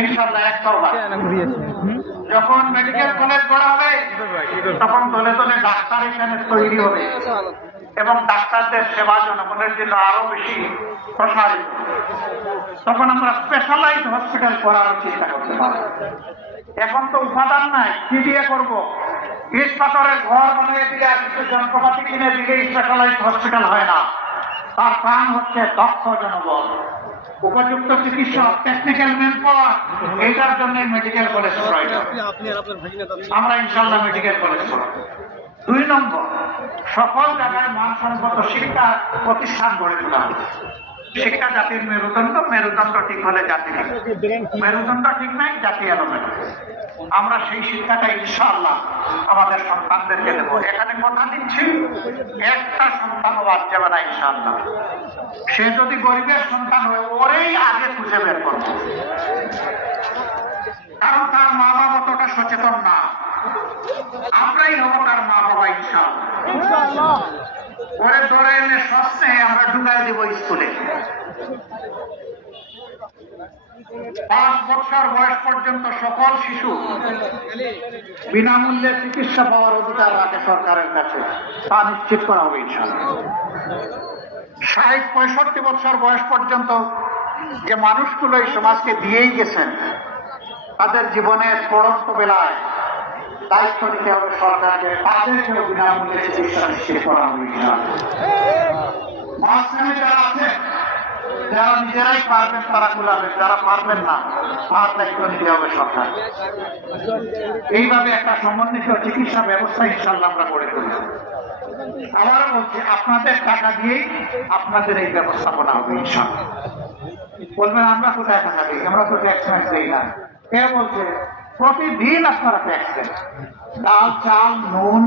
ইনশাআল্লাহ একতরফা যখন মেডিকেল কলেজ করা হবে তখন দলে দলে ডাক্তার এখানে তৈরি হবে এবং ডাক্তারদের সেবা জনগণের জন্য আরো বেশি প্রসারিত। তখন আমরা স্পেশালাইজড হসপিটাল করার চিন্তা করতে পারবো। এখন তো উপাদান নাই, কি দিয়ে করবো? ইট পাথরের ঘর বানিয়ে দিলে আর কিছু যন্ত্রপাতি কিনে দিলে স্পেশালাইজড হসপিটাল হয় না। তার কারণ হচ্ছে দক্ষ জনবল, উপযুক্ত চিকিৎসক, টেকনিক্যাল ম্যান পাওয়ার। এইটার জন্য মেডিকেল কলেজ প্রয়োজন। আমরা ইনশাআল্লাহ মেডিকেল কলেজ করব। 2 নম্বর, সকল জায়গায় মানসম্মত শিক্ষা প্রতিষ্ঠান গড়ে তোলা হবে। শিক্ষা জাতির মেরুদণ্ড, মেরুদণ্ড ঠিক হলে জাতি ঠিক, মেরুদণ্ড ঠিক নাই জাতি এলোমেলো। আমরা সেই শিক্ষাটা ইনশাআল্লাহ আমাদের সন্তানদেরকে দেবো। এখানে কথা দিচ্ছি, একটা সন্তানও বাদ যাবে না ইনশাআল্লাহ। সে যদি গরিবের সন্তান হয় ওরেই আগে খুঁজে বের করবো, কারণ তার মা বাবা অতটা সচেতন না। আমরাই হব তার মা বাবা ইনশাআল্লাহ। ওরে ধরে এনে সস্তে আমরা ঢুকাই দেব স্কুলে। 5 বছর বয়স পর্যন্ত সকল শিশু বিনামূল্যে চিকিৎসা পাওয়ার অধিকার রাখে সরকারের কাছে, তা নিশ্চিত করা হবে ইনশাআল্লাহ। 60-65 বছর বয়স পর্যন্ত যে মানুষগুলো এই সমাজকে দিয়েই গেছেন, তাদের জীবনের পড়ন্ত বেলায় দায়িত্ব নিতে হবে সরকারকে, তাদেরকেও বিনামূল্যে চিকিৎসা নিশ্চিত করা হবে ইনশাআল্লাহ। মাঝখানে যারা আছে, যারা নিজেরাই পারবেন তারা কুলাবেন, যারা পারবেন না তার দায়িত্ব নিতে হবে সরকার। এইভাবে একটা সমন্বিত চিকিৎসা ব্যবস্থা ইনশাআল্লাহ আমরা গড়ে তুলব। আবারও বলছি, আপনাদের টাকা দিয়েই আপনাদের এই ব্যবস্থাপনা হবে ইনশাআল্লাহ। বলবেন আমরা কোথায় টাকা দিই, আমরা তো ট্যাক্স দিই না। কে বলছে? প্রতিদিন আপনারা ট্যাক্স দেন, ডাল, চাল, নুন,